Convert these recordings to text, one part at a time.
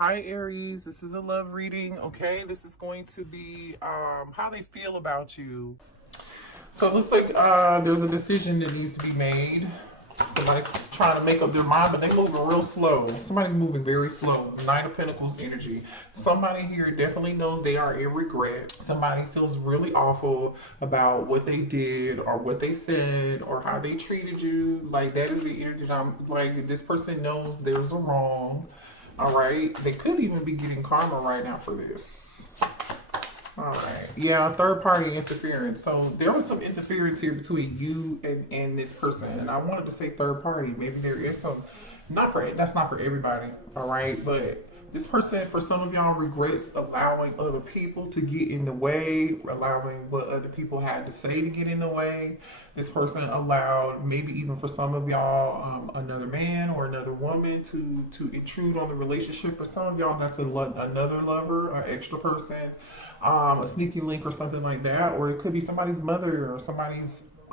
Hi Aries, this is a love reading, okay? This is going to be how they feel about you. So it looks like there's a decision that needs to be made. Somebody's trying to make up their mind, but they're moving real slow. Somebody's moving very slow. Nine of Pentacles energy. Somebody here definitely knows they are in regret. Somebody feels really awful about what they did or what they said or how they treated you. Like that is the energy that I'm like this person knows there's a wrong. All right. They could even be getting karma right now for this. All right. Yeah, third party interference. So there was some interference here between you and this person. And I wanted to say third party. Maybe there is some that's not for everybody. All right. But this person, for some of y'all, regrets allowing other people to get in the way, allowing what other people had to say to get in the way. This person allowed, maybe even for some of y'all, another man or another woman to intrude on the relationship. For some of y'all, that's another lover, an extra person, a sneaky link or something like that. Or it could be somebody's mother or somebody's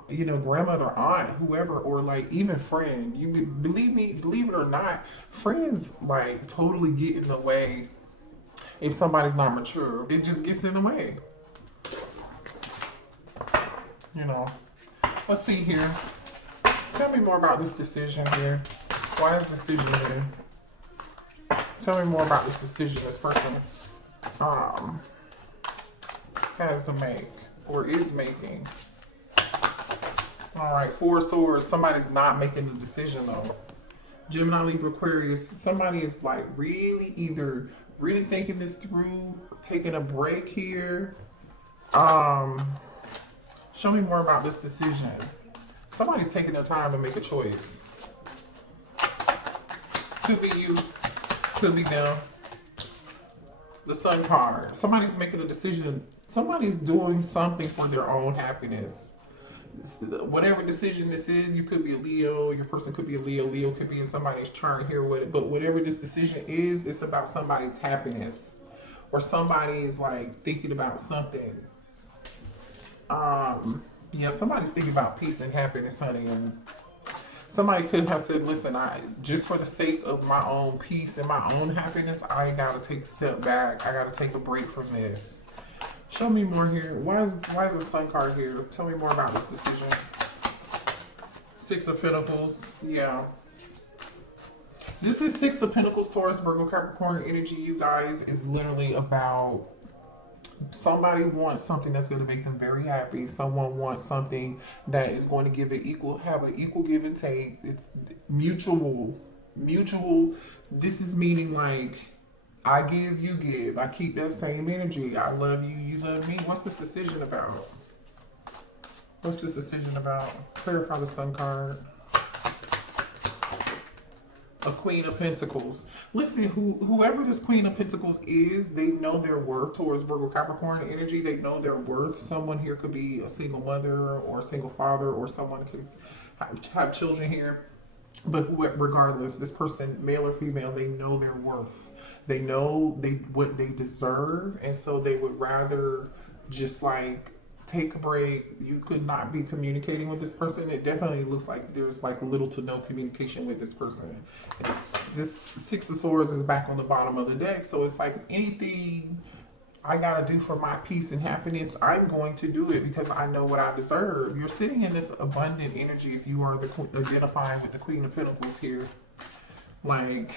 grandmother, aunt, whoever, or like even friend. Believe it or not, friends like totally get in the way if somebody's not mature. It just gets in the way. You know. Let's see here. Tell me more about this decision here. Why is decision here? Tell me more about this decision this person has to make or is making. All right, Four of Swords. Somebody's not making a decision though. Gemini, Libra, Aquarius. Somebody is like either really thinking this through, taking a break here. Show me more about this decision. Somebody's taking their time to make a choice. Could be you, could be them. The Sun card. Somebody's making a decision. Somebody's doing something for their own happiness. Whatever decision this is, you could be a Leo, your person could be a Leo, Leo could be in somebody's chart here, but whatever this decision is, it's about somebody's happiness. Or somebody is like thinking about something. Yeah, somebody's thinking about peace and happiness, honey, and somebody could have said, listen, I just for the sake of my own peace and my own happiness, I gotta take a step back. I gotta take a break from this. Show me more here. Why is the Sun card here? Tell me more about this decision. Six of Pentacles. Yeah. This is Six of Pentacles, Taurus, Virgo, Capricorn energy, you guys, is literally about somebody wants something that's going to make them very happy. Someone wants something that is going to have an equal give and take. It's mutual. This is meaning like I give, you give. I keep that same energy. I love you, you love me. What's this decision about? What's this decision about? Clarify the Sun card. A Queen of Pentacles. Listen, whoever this Queen of Pentacles is, they know their worth. Towards Virgo Capricorn energy, they know their worth. Someone here could be a single mother or a single father, or someone could have children here. But regardless, this person, male or female, they know their worth. They know what they deserve, and so they would rather just like take a break. You could not be communicating with this person. It definitely looks like there's like little to no communication with this person. This Six of Swords is back on the bottom of the deck, so it's like anything I gotta do for my peace and happiness, I'm going to do it because I know what I deserve. You're sitting in this abundant energy if you are identifying with the Queen of Pentacles here. Like,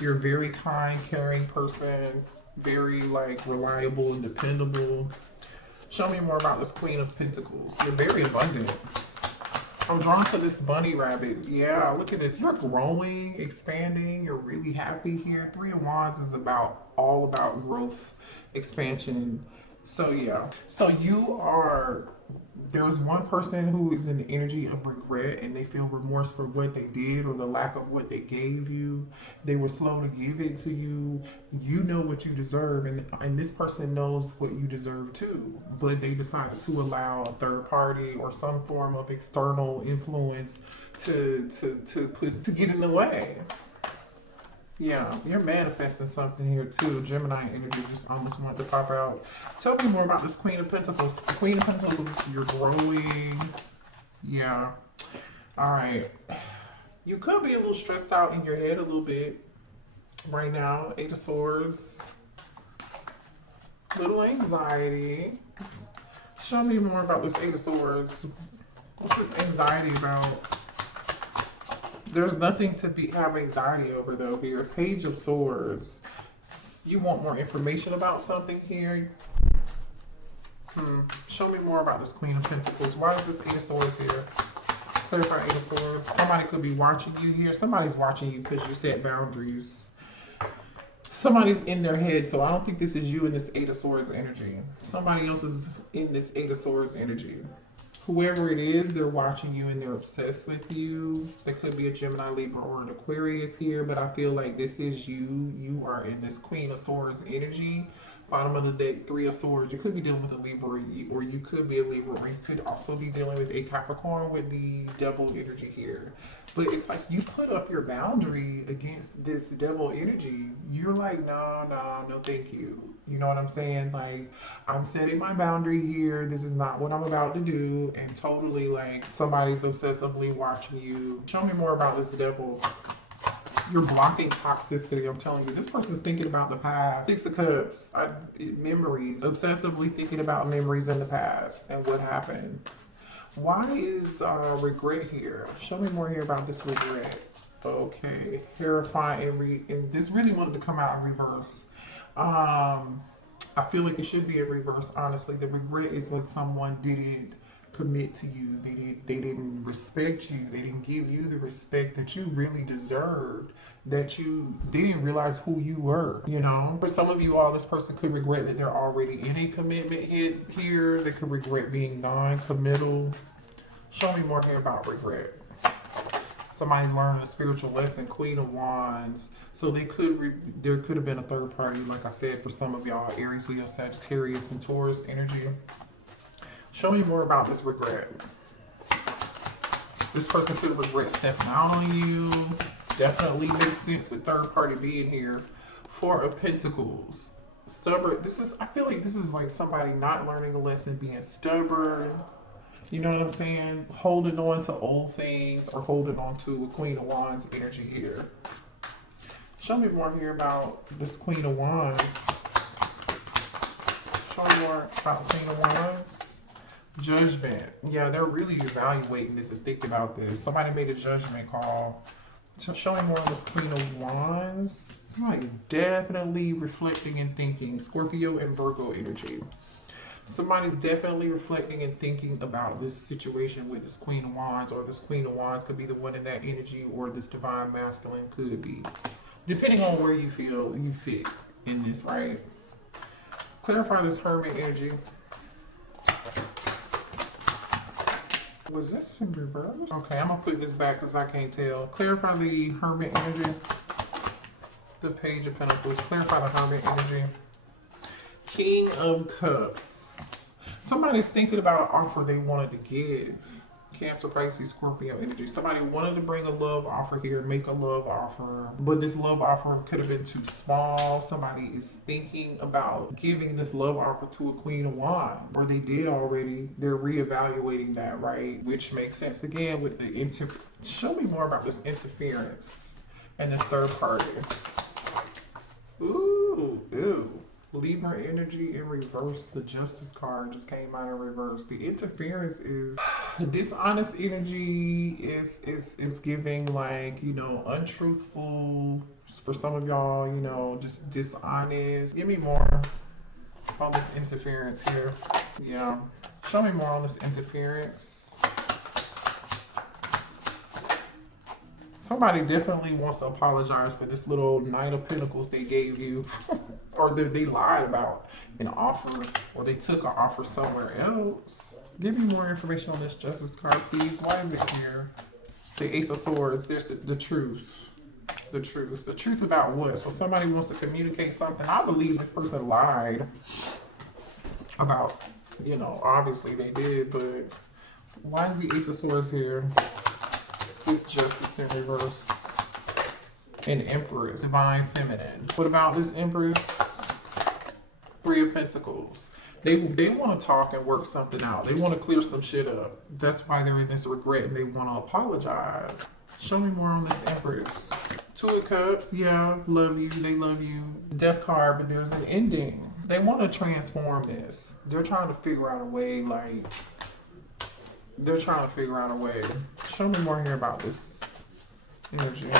you're a very kind, caring person, very like reliable and dependable. Show me more about this Queen of Pentacles. You're very abundant. I'm drawn to this bunny rabbit. Yeah, look at this. You're growing, expanding. You're really happy here. Three of Wands is all about growth, expansion. So yeah. So there's one person who is in the energy of regret and they feel remorse for what they did or the lack of what they gave you. They were slow to give it to you. You know what you deserve, and this person knows what you deserve too. But they decided to allow a third party or some form of external influence to get in the way. Yeah, you're manifesting something here too. Gemini energy just almost wanted to pop out. Tell me more about this Queen of Pentacles. Queen of Pentacles, you're growing. Yeah. All right. You could be a little stressed out in your head a little bit. right now. Eight of Swords. Little anxiety. Show me more about this Eight of Swords. What's this anxiety about? There's nothing to have anxiety over though here. Page of Swords. You want more information about something here? Show me more about this Queen of Pentacles. Why is this Eight of Swords here? Clarify Eight of Swords. Somebody could be watching you here. Somebody's watching you because you set boundaries. Somebody's in their head, so I don't think this is you in this Eight of Swords energy. Somebody else is in this Eight of Swords energy. Whoever it is, they're watching you and they're obsessed with you. There could be a Gemini, Libra, or an Aquarius here, but I feel like this is you. You are in this Queen of Swords energy. Bottom of the deck, Three of Swords. You could be dealing with a Libra, or you could be a Libra, or you could also be dealing with a Capricorn with the Devil energy here. But it's like you put up your boundary against this Devil energy. You're like, no, thank you. You know what I'm saying? Like, I'm setting my boundary here. This is not what I'm about to do. And totally, like, somebody's obsessively watching you. Show me more about this Devil. You're blocking toxicity. I'm telling you, this person's thinking about the past. Six of Cups, memories, obsessively thinking about memories in the past and what happened. Why is regret here? Show me more here about this regret. Okay, terrifying, and this really wanted to come out in reverse. I feel like it should be in reverse. Honestly, the regret is like someone didn't commit to you. They didn't respect you. They didn't give you the respect that you really deserved. That you didn't realize who you were. You know, for some of you all, this person could regret that they're already in a commitment here. They could regret being non-committal. Show me more here about regret. Somebody's learning a spiritual lesson. Queen of Wands. So there could have been a third party, like I said, for some of y'all, Aries, Leo, Sagittarius, and Taurus energy. Show me more about this regret. This person could regret stepping out on you. Definitely makes sense with third party being here. Four of Pentacles. Stubborn. I feel like this is like somebody not learning a lesson, being stubborn. You know what I'm saying? Holding on to old things or holding on to a Queen of Wands energy here. Show me more here about this Queen of Wands. Show me more about the Queen of Wands. Judgment. Yeah, they're really evaluating this and thinking about this. Somebody made a judgment call. So show me more of this Queen of Wands. Somebody's definitely reflecting and thinking. Scorpio and Virgo energy. Somebody's definitely reflecting and thinking about this situation with this Queen of Wands, or this Queen of Wands could be the one in that energy, or this Divine Masculine could be. Depending on where you feel you fit in this, right? Clarify this Hermit energy. Was this in reverse? Okay, I'm gonna put this back because I can't tell. Clarify the Hermit energy. The Page of Pentacles. Clarify the Hermit energy. King of Cups. Somebody's thinking about an offer they wanted to give. Cancer, Pisces, Scorpio energy. Somebody wanted to bring a love offer here, make a love offer, but this love offer could have been too small. Somebody is thinking about giving this love offer to a Queen of Wands, or they did already. They're reevaluating that, right? Which makes sense again with the show me more about this interference and this third party. Ooh. Libra energy in reverse. The Justice card just came out in reverse. The interference is dishonest energy. Is giving, like, you know, untruthful. For some of y'all, you know, just dishonest. Give me more on this interference here. Yeah. Show me more on this interference. Somebody definitely wants to apologize for this little Knight of Pentacles they gave you, or they lied about an offer, or they took an offer somewhere else. Give me more information on this Justice card, please. Why is it here? The Ace of Swords. There's the truth. The truth. The truth about what? So somebody wants to communicate something. I believe this person lied about, you know, obviously they did, but why is the Ace of Swords here? With Justice in reverse. And Empress, Divine Feminine. What about this Empress? Three of Pentacles. They want to talk and work something out. They want to clear some shit up. That's why they're in this regret and they want to apologize. Show me more on this Empress. Two of Cups, yeah, love you, they love you. Death card, but there's an ending. They want to transform this. They're trying to figure out a way, like, they're trying to figure out a way. Show me more here about this energy.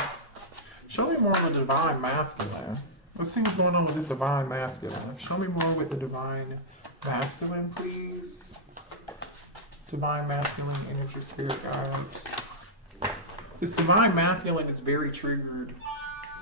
Show me more on the divine masculine. Let's see what's going on with this divine masculine. Show me more with the divine masculine, please. Divine masculine energy, spirit guides. This divine masculine is very triggered.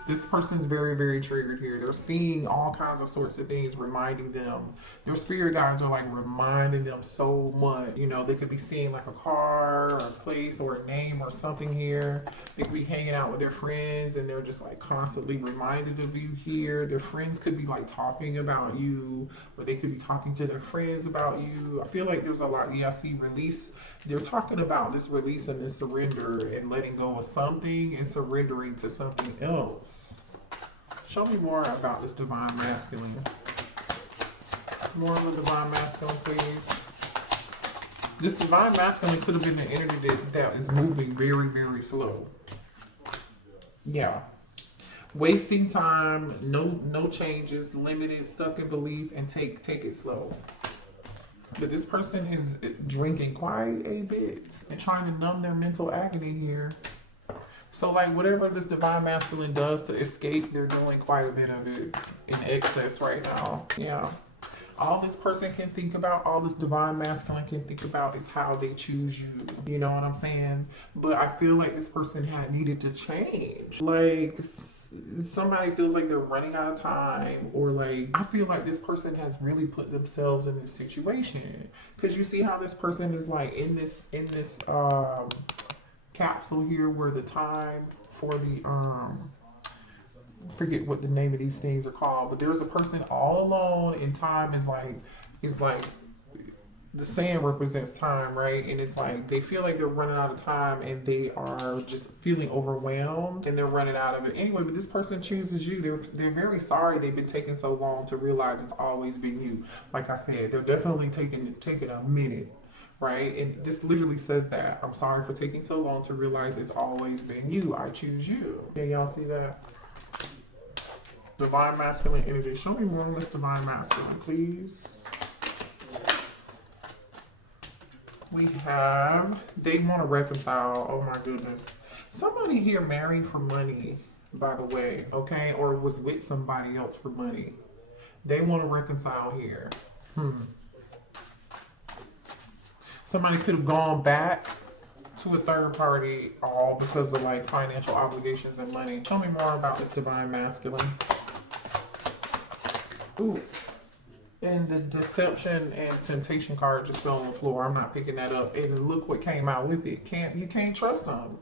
This person's very, very triggered here. They're seeing all kinds of sorts of things, reminding them. Their spirit guides are like reminding them so much. You know, they could be seeing like a car or a place or a name or something here. They could be hanging out with their friends and they're just like constantly reminded of you here. Their friends could be like talking about you, or they could be talking to their friends about you. I feel like there's a lot, yeah, I see release. They're talking about this release and this surrender and letting go of something and surrendering to something else. Show me more about this divine masculine. More of the divine masculine, please. This divine masculine could have been the energy that is moving very, very slow. Yeah. Wasting time, no changes, limited, stuck in belief, and take it slow. But this person is drinking quite a bit and trying to numb their mental agony here. So like whatever this divine masculine does to escape, they're doing quite a bit of it in excess right now. Yeah. All this person can think about, all this divine masculine can think about is how they choose you. You know what I'm saying? But I feel like this person had needed to change. Like somebody feels like they're running out of time, or like I feel like this person has really put themselves in this situation. Cause you see how this person is like in this capsule here where the time for the forget what the name of these things are called, but there's a person all alone and time is like the sand represents time, right? And it's like they feel like they're running out of time and they are just feeling overwhelmed and they're running out of it anyway. But this person chooses you. They're very sorry they've been taking so long to realize it's always been you. Like I said, they're definitely taking a minute, right? And this literally says that I'm sorry for taking so long to realize it's always been you. I choose you. Can y'all see that? Divine masculine energy. Show me more on this divine masculine, please. We have, they want to reconcile. Oh my goodness. Somebody here married for money, by the way, okay? Or was with somebody else for money. They want to reconcile here. Somebody could have gone back to a third party all because of like financial obligations and money. Tell me more about this divine masculine. Ooh. And the deception and temptation card just fell on the floor. I'm not picking that up. And look what came out with it. You can't trust them.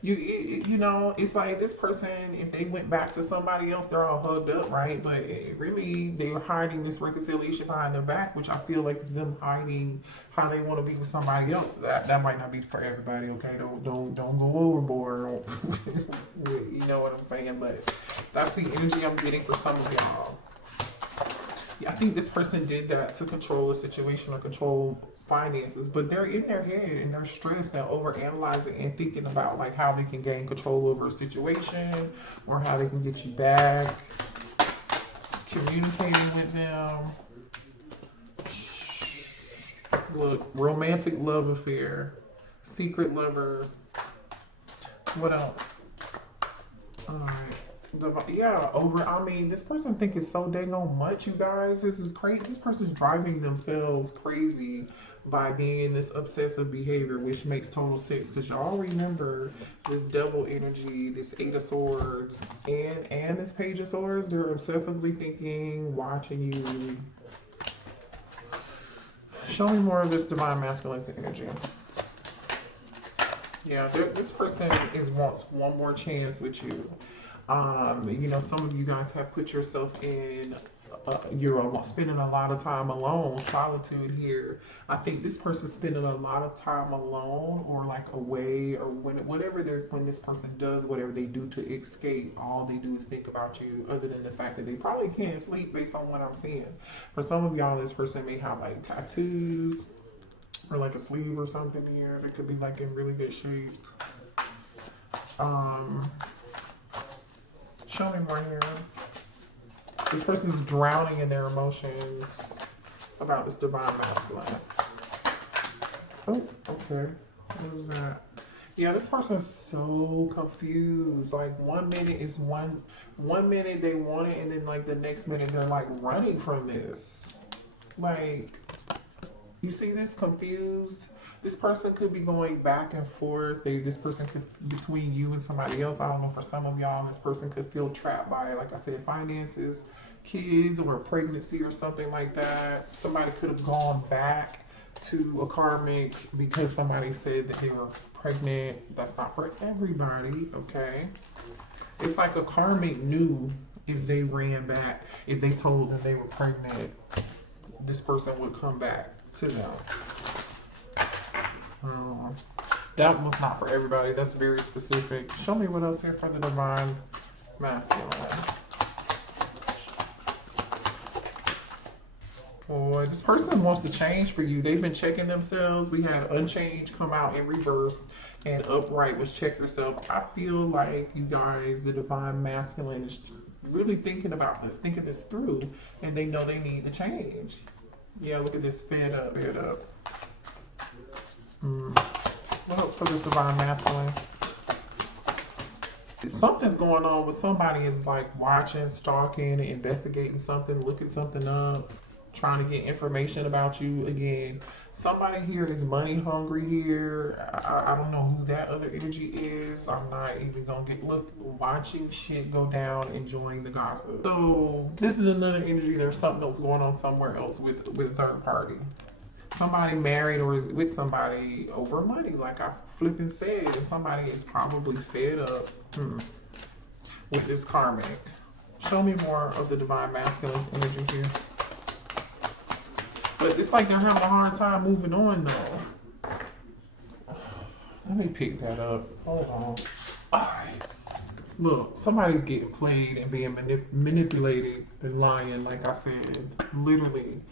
You know, it's like this person, if they went back to somebody else, they're all hugged up, right? But really, they were hiding this reconciliation behind their back, which I feel like is them hiding how they want to be with somebody else. That might not be for everybody, okay? Don't go overboard. You know what I'm saying? But that's the energy I'm getting for some of y'all. I think this person did that to control a situation or control finances, but they're in their head and they're stressed and overanalyzing and thinking about like how they can gain control over a situation or how they can get you back, communicating with them. Look, romantic love affair, secret lover. What else? Alright. Yeah, I mean, this person think it's so dang on much, you guys. This is crazy. This person's driving themselves crazy by being in this obsessive behavior, which makes total sense because y'all remember this devil energy, this Eight of Swords, and this Page of Swords. They're obsessively thinking, watching you. Show me more of this divine masculine energy. Yeah, this person wants one more chance with you. You know, some of you guys have put yourself in, you're spending a lot of time alone, solitude here. I think this person's spending a lot of time alone or like away or when this person does whatever they do to escape, all they do is think about you other than the fact that they probably can't sleep based on what I'm seeing. For some of y'all, this person may have like tattoos or like a sleeve or something here that could be like in really good shape. Show me more here. This person's drowning in their emotions about this divine masculine. Oh, okay. What was that? Yeah, this person's so confused. Like one minute is one minute they want it, and then like the next minute they're like running from this. Like, you see this confused? This person could be going back and forth. This person could, between you and somebody else. I don't know, for some of y'all, this person could feel trapped by, like I said, finances, kids, or pregnancy or something like that. Somebody could have gone back to a karmic because somebody said that they were pregnant. That's not for everybody, okay? It's like a karmic knew if they ran back, if they told them they were pregnant, this person would come back to them. That was not for everybody. That's very specific. Show me what else here for the divine masculine. Boy, this person wants to change for you. They've been checking themselves. We had unchanged come out in reverse, and upright was check yourself. I feel like you guys, the divine masculine, is really thinking about this, thinking this through, and they know they need to change. Yeah, look at this, fed up, fed up. What else for this divine masculine? Something's going on with somebody is like watching, stalking, investigating something, looking something up, trying to get information about you again. Somebody here is money hungry here. I don't know who that other energy is. I'm not even gonna get looked. Watching shit go down, enjoying the gossip. So this is another energy. There's something else going on somewhere else with a third party. Somebody married or is with somebody over money, like I flipping said, and somebody is probably fed up with this karmic. Show me more of the divine masculine energy here. But it's like they're having a hard time moving on though. Let me pick that up. Hold on. Alright. Look, somebody's getting played and being manipulated and lying, like I said. Literally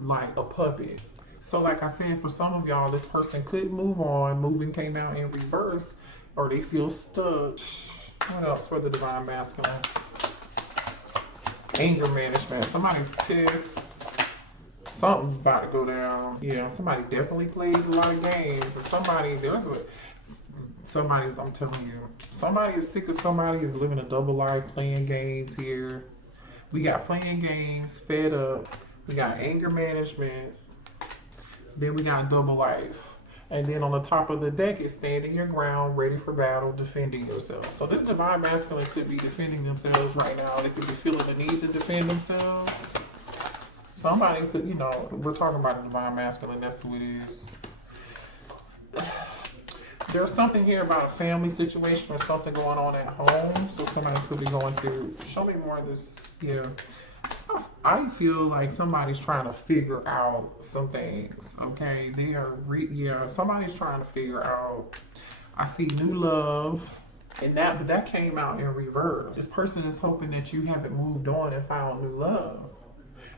like a puppet. So like I said, for some of y'all, this person could move on. Moving came out in reverse, or they feel stuck. What else for the divine masculine? Anger management. Somebody's pissed. Something's about to go down. Yeah, somebody definitely played a lot of games. And somebody, I'm telling you, somebody is sick of somebody, is living a double life, playing games here. We got playing games, fed up. We got anger management. Then we got double life. And then on the top of the deck is standing your ground, ready for battle, defending yourself. So this divine masculine could be defending themselves right now. They could be feeling the need to defend themselves. Somebody could, you know, we're talking about a divine masculine, that's who it is. There's something here about a family situation or something going on at home. So somebody could be going through, show me more of this here. I feel like somebody's trying to figure out some things, okay? They are, somebody's trying to figure out, I see new love, and but that came out in reverse. This person is hoping that you haven't moved on and found new love.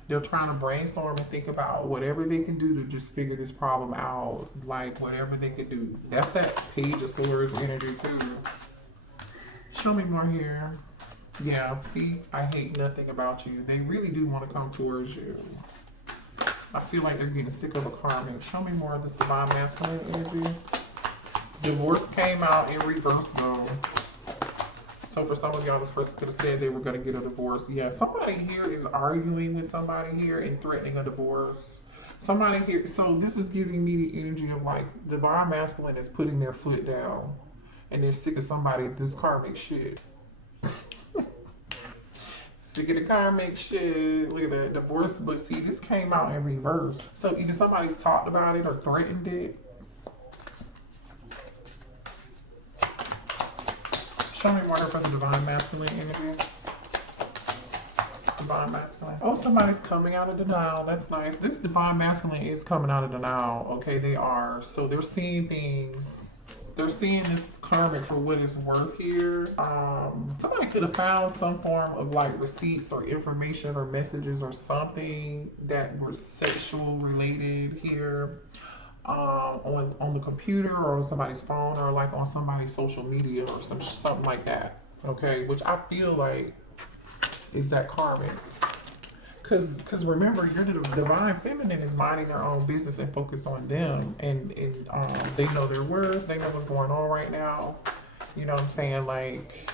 They're trying to brainstorm and think about whatever they can do to just figure this problem out, like whatever they could do. That's that Page of Swords energy too. Show me more here. Yeah, see, I hate nothing about you. They really do want to come towards you. I feel like they're getting sick of a karmic. Show me more of this divine masculine energy. Divorce came out in reverse though. So for some of y'all, this person could have said they were going to get a divorce. Yeah, somebody here is arguing with somebody here and threatening a divorce. Somebody here, so this is giving me the energy of like, divine masculine is putting their foot down and they're sick of somebody, this karmic shit. Sick of the karmic shit. Look at that divorce. But see, this came out in reverse. So either somebody's talked about it or threatened it. Show me more for the divine masculine energy. Divine masculine. Oh, somebody's coming out of denial. That's nice. This divine masculine is coming out of denial. Okay, they are. So they're seeing things. They're seeing this karmic for what it's worth here. Somebody could have found some form of like receipts or information or messages or something that were sexual related here on the computer or on somebody's phone or like on somebody's social media or something like that. Okay, which I feel like is that karmic. Cause remember, you're the divine feminine is minding their own business and focused on them, and they know their worth, they know what's going on right now. You know what I'm saying? Like,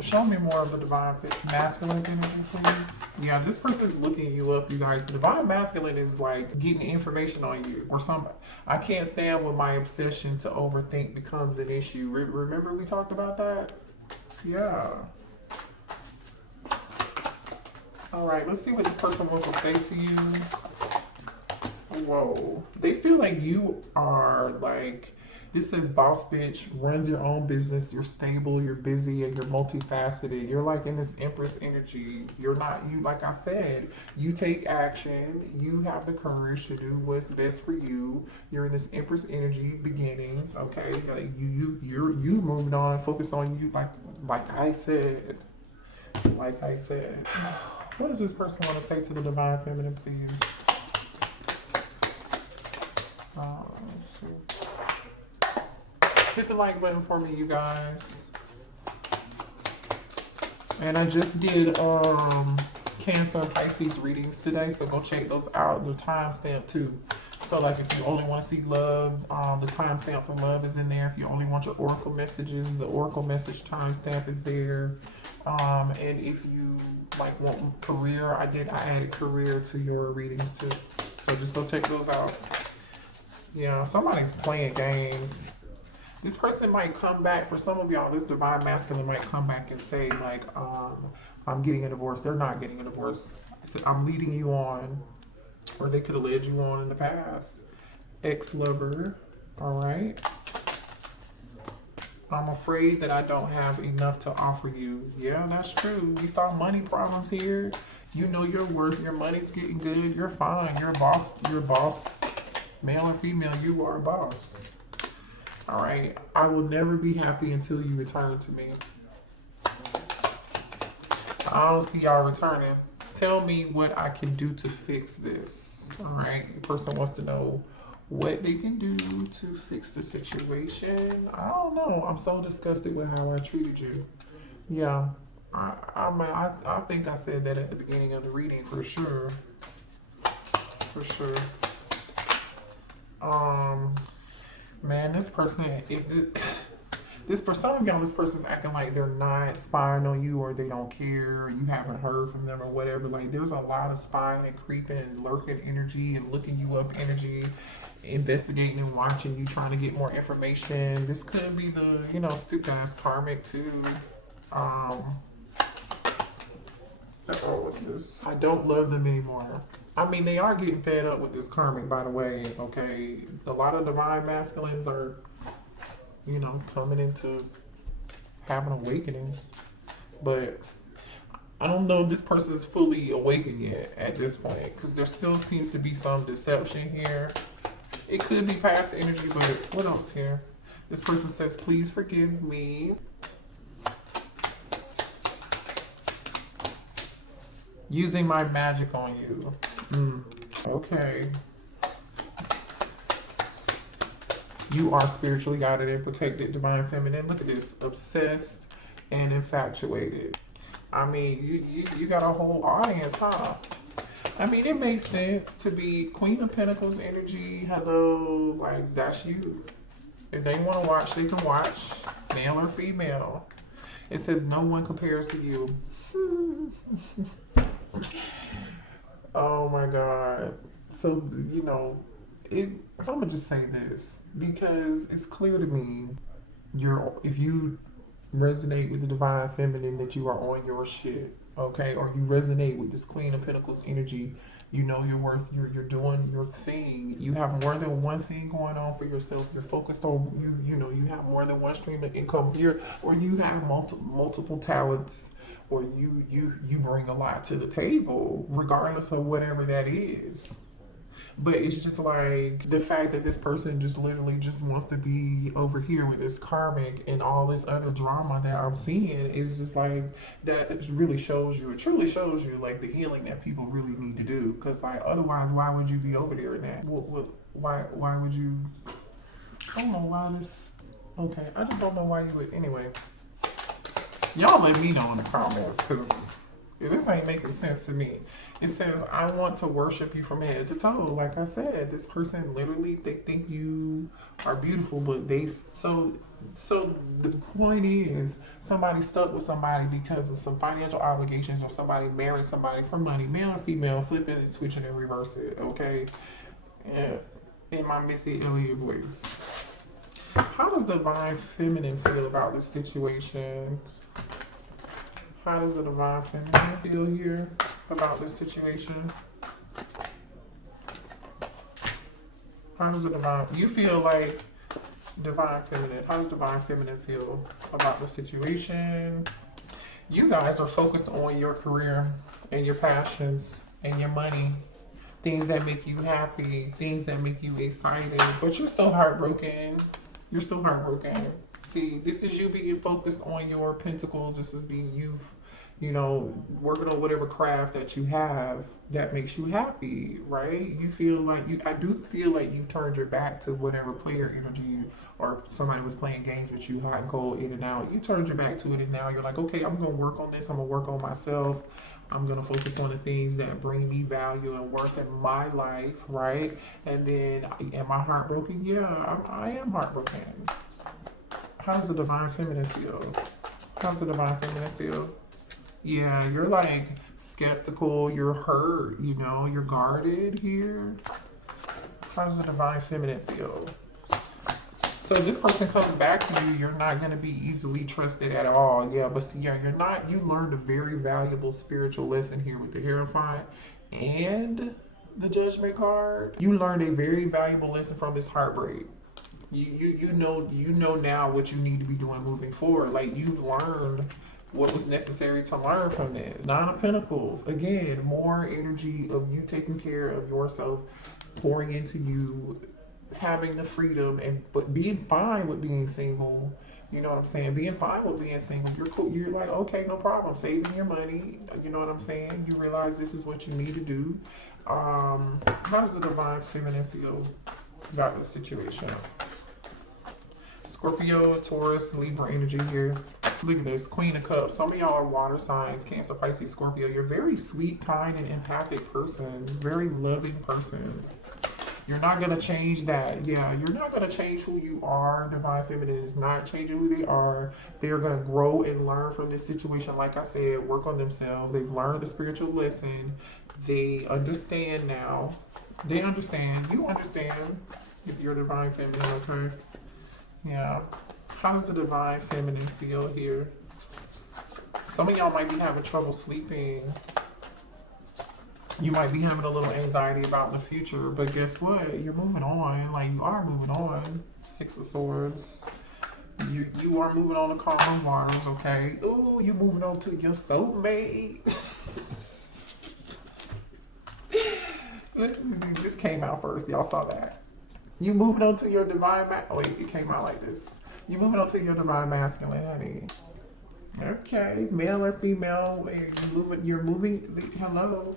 show me more of the divine masculine energy, please. Yeah, this person's looking you up, you guys. Divine masculine is like getting information on you or something. I can't stand when my obsession to overthink becomes an issue. Remember we talked about that? Yeah. All right, let's see what this person wants to say to you. Whoa. They feel like you are like, this says boss bitch, runs your own business, you're stable, you're busy, and you're multifaceted. You're like in this empress energy. You're not, you, like I said, you take action, you have the courage to do what's best for you. You're in this empress energy beginnings, okay? Like you moved on and focused on you, like I said. Like I said. What does this person want to say to the divine feminine, please? Let's see. Hit the like button for me, you guys. And I just did Cancer and Pisces readings today, so go check those out. The timestamp too. So like if you only want to see love, the timestamp for love is in there. If you only want your oracle messages, the oracle message timestamp is there. And if you like want career, I added career to your readings too. So just go check those out. Yeah, somebody's playing games. This person might come back, for some of y'all, this divine masculine might come back and say like, I'm getting a divorce. They're not getting a divorce. I'm leading you on, or they could have led you on in the past. Ex-lover, all right. I'm afraid that I don't have enough to offer you. Yeah, that's true. We saw money problems here. You know your worth. Your money's getting good. You're fine. You're a boss. You're a boss. Male or female, you are a boss. All right. I will never be happy until you return to me. I don't see y'all returning. Tell me what I can do to fix this. All right. The person wants to know what they can do to fix the situation. I don't know. I'm so disgusted with how I treated you. Yeah. I think I said that at the beginning of the reading for sure. For sure. Man, this person, for some of y'all, this person's acting like they're not spying on you, or they don't care, or you haven't heard from them or whatever. Like there's a lot of spying and creeping and lurking energy and looking you up energy, investigating and watching you, trying to get more information. This could be the, stupid ass karmic too. What's this? I don't love them anymore. I mean, they are getting fed up with this karmic, by the way, okay? A lot of divine masculines are, coming into having awakenings. But I don't know if this person is fully awakened yet at this point, because there still seems to be some deception here. It could be past energy, but what else here? This person says, please forgive me. Using my magic on you. Okay. You are spiritually guided and protected, divine feminine. Look at this. Obsessed and infatuated. I mean, you got a whole audience, huh? I mean, it makes sense to be Queen of Pentacles energy. Hello, like that's you. If they want to watch, they can watch, male or female. It says no one compares to you. Oh my God. So, I'm gonna just say this because it's clear to me if you resonate with the divine feminine, that you are on your shit, okay? Or you resonate with this Queen of Pentacles energy, you know your worth, you're doing your thing. You have more than one thing going on for yourself. You're focused on you have more than one stream of income here, or you have multiple talents, or you bring a lot to the table, regardless of whatever that is. But it's just like the fact that this person just literally just wants to be over here with this karmic and all this other drama that I'm seeing is just like, that it really shows you, it truly shows you like the healing that people really need to do. Because like otherwise, why would you be over there in that? Why would you? I don't know why this. Okay, I just don't know why you would. Anyway, y'all let me know in the comments because this ain't making sense to me. It says, I want to worship you from head to toe. Like I said, this person literally, they think you are beautiful, but so the point is, somebody stuck with somebody because of some financial obligations, or somebody married somebody for money, male or female, flip it and switch it and reverse it, okay? Yeah, in my Missy Elliott voice. How does divine feminine feel about this situation? How does the divine feminine feel here about this situation? How does the divine, you feel like divine feminine, how does divine feminine feel about the situation? You guys are focused on your career and your passions and your money, things that make you happy, things that make you excited, but you're still heartbroken. You're still heartbroken. See, this is you being focused on your pentacles. This is being you know, working on whatever craft that you have that makes you happy, right? You feel like I do feel like you turned your back to whatever player energy or somebody was playing games with you, hot and cold, in and out. You turned your back to it, and now you're like, okay, I'm gonna work on this. I'm gonna work on myself. I'm gonna focus on the things that bring me value and worth in my life, right? And then, am I heartbroken? Yeah, I am heartbroken. How does the divine feminine feel? How does the divine feminine feel? Yeah, you're like skeptical, you're hurt, you know, you're guarded here. How does the divine feminine feel? So this person comes back to you, you're not going to be easily trusted at all. Yeah, but see, yeah, you're not, you learned a very valuable spiritual lesson here with the Hierophant and the Judgment card. You learned a very valuable lesson from this heartbreak. You know now what you need to be doing moving forward. Like, you've learned what was necessary to learn from this. Nine of Pentacles, again, more energy of you taking care of yourself, pouring into you, having the freedom, and but being fine with being single. You know what I'm saying? Being fine with being single. You're cool. You're like, okay, no problem. Saving your money. You know what I'm saying? You realize this is what you need to do. How does the divine feminine feel about this situation? Scorpio, Taurus, Libra energy here. Look at this, Queen of Cups. Some of y'all are water signs, Cancer, Pisces, Scorpio. You're a very sweet, kind, and empathic person. Very loving person. You're not going to change that. Yeah, you're not going to change who you are. Divine Feminine is not changing who they are. They are going to grow and learn from this situation. Like I said, work on themselves. They've learned the spiritual lesson. They understand now. They understand. You understand if you're Divine Feminine, okay? Yeah. How does the divine feminine feel here? Some of y'all might be having trouble sleeping. You might be having a little anxiety about the future, but guess what? You're moving on. Like, you are moving on. Six of Swords. You are moving on to calmer waters, okay? Ooh, you moving on to your soulmate. This came out first. Y'all saw that. You moving on to your divine wait, it came out like this. You moving on to your divine masculine, honey. Okay, male or female, you're moving, hello.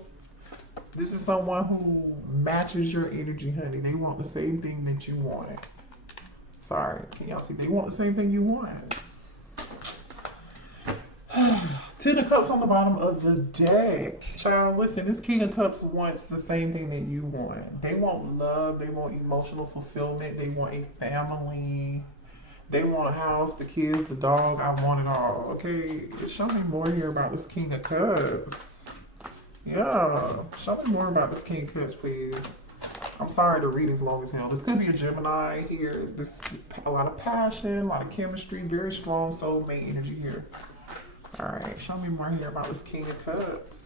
This is someone who matches your energy, honey. They want the same thing that you want. Sorry, can y'all see? They want the same thing you want. Ten of Cups on the bottom of the deck. Child, listen, this King of Cups wants the same thing that you want. They want love, they want emotional fulfillment, they want a family, they want a house, the kids, the dog. I want it all. Okay, show me more here about this King of Cups. Yeah, show me more about this King of Cups, please. I'm sorry to read as long as hell. This could be a Gemini here. This a lot of passion, a lot of chemistry, very strong soulmate energy here. Alright, show me more here about this King of Cups.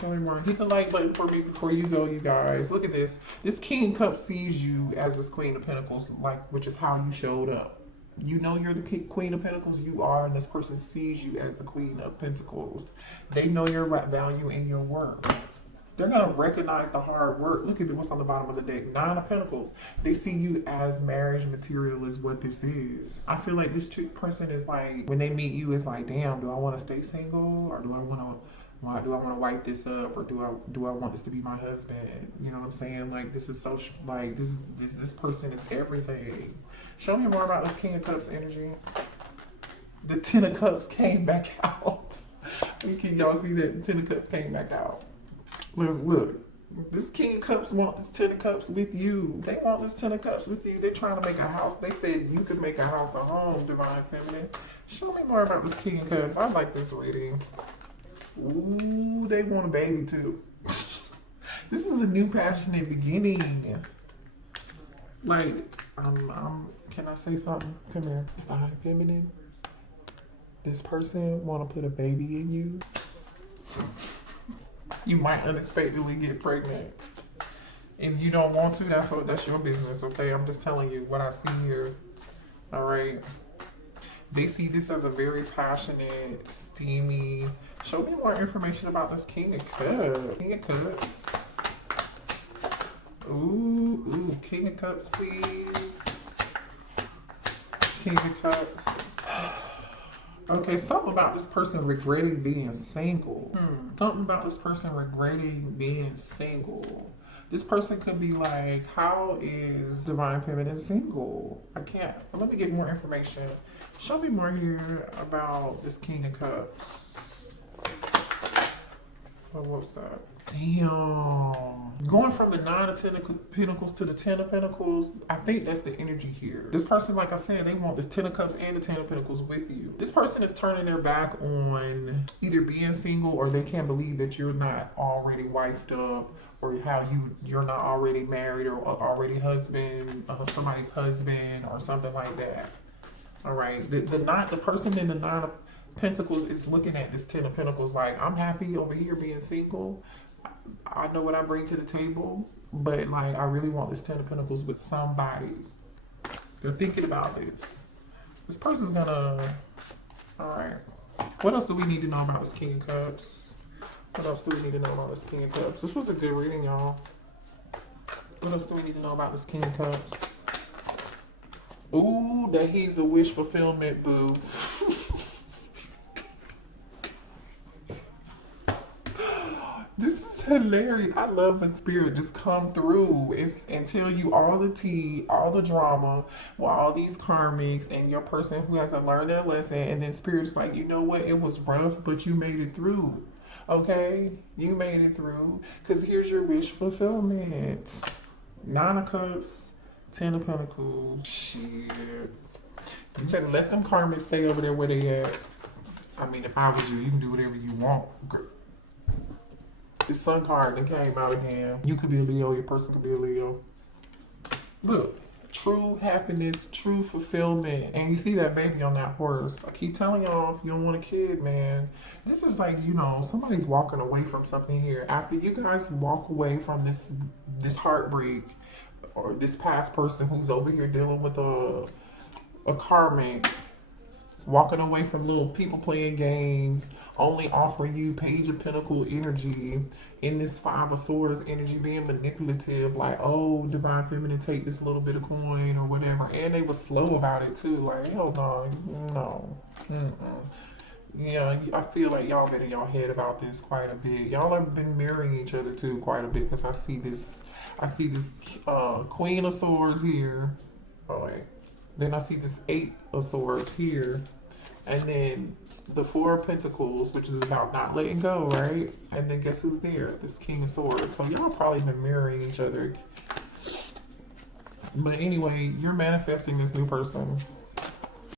Show me more. Hit the like button for me before you go, you guys. Look at this. This King of Cups sees you as this Queen of Pentacles, like, which is how you showed up. You know you're the Queen of Pentacles, you are, and this person sees you as the Queen of Pentacles. They know your value and your worth. They're going to recognize the hard work. Look at what's on the bottom of the deck. Nine of Pentacles. They see you as marriage material is what this is. I feel like this person is like, when they meet you, it's like, damn, do I want to stay single? Or do I want to wipe this up? Or do I want this to be my husband? You know what I'm saying? Like, this is so, like, this person is everything. Show me more about this King of Cups energy. The Ten of Cups came back out. Can y'all see that? The Ten of Cups came back out. Look. This King of Cups want this Ten of Cups with you. They want this Ten of Cups with you. They're trying to make a house. They said you could make a house a home, Divine Feminine. Show me more about this King of Cups. I like this reading. Ooh, they want a baby too. This is a new passionate beginning. Like, can I say something? Come here. Divine Feminine. This person want to put a baby in you. You might unexpectedly get pregnant. If you don't want to, that's your business, okay? I'm just telling you what I see here. All right. They see this as a very passionate, steamy. Show me more information about this King of Cups. King of Cups. Ooh, King of Cups, please. King of Cups. Okay, something about this person regretting being single. Something about this person regretting being single. This person could be like, how is Divine Feminine single? I can't. Let me get more information. Show me more here about this King of Cups. Oh, what's that? Damn. Going from the Nine of Pentacles to the Ten of Pentacles, I think that's the energy here. This person, like I said, they want the Ten of Cups and the Ten of Pentacles with you. This person is turning their back on either being single, or they can't believe that you're not already wifed up, or how you're not already married, or already somebody's husband, or something like that. All right. The person in the Nine of Pentacles is looking at this Ten of Pentacles like, I'm happy over here being single. I know what I bring to the table, but like, I really want this Ten of Pentacles with somebody. They're thinking about this. This person's gonna. All right. What else do we need to know about this King of Cups? What else do we need to know about this King of Cups? This was a good reading, y'all. What else do we need to know about this King of Cups? Ooh, that he's a wish fulfillment, boo. This is hilarious. I love when spirit just come through and tell you all the tea, all the drama, with all these karmics and your person who hasn't learned their lesson, and then spirit's like, you know what, it was rough, but you made it through. Okay? You made it through. Because here's your wish fulfillment. Nine of Cups, Ten of Pentacles. Shit. You better let them karmics stay over there where they at. I mean, if I was you can do whatever you want. The Sun card that came out again. You could be a Leo, your person could be a Leo. Look, true happiness, true fulfillment. And you see that baby on that horse. I keep telling y'all, if you don't want a kid, man, this is like, you know, somebody's walking away from something here. After you guys walk away from this heartbreak, or this past person who's over here dealing with a karmic, walking away from little people playing games, only offering you Page of Pentacle energy, in this Five of Swords energy, being manipulative, like, oh, Divine Feminine, take this little bit of coin or whatever. And they were slow about it too, like, hold on, no. Yeah, I feel like y'all been in y'all head about this quite a bit. Y'all have been mirroring each other too quite a bit, because I see this Queen of Swords here. Oh wait. Then I see this Eight of Swords here. And then the Four of Pentacles, which is about not letting go, right? And then guess who's there? This King of Swords. So y'all probably been mirroring each other. But anyway, you're manifesting this new person.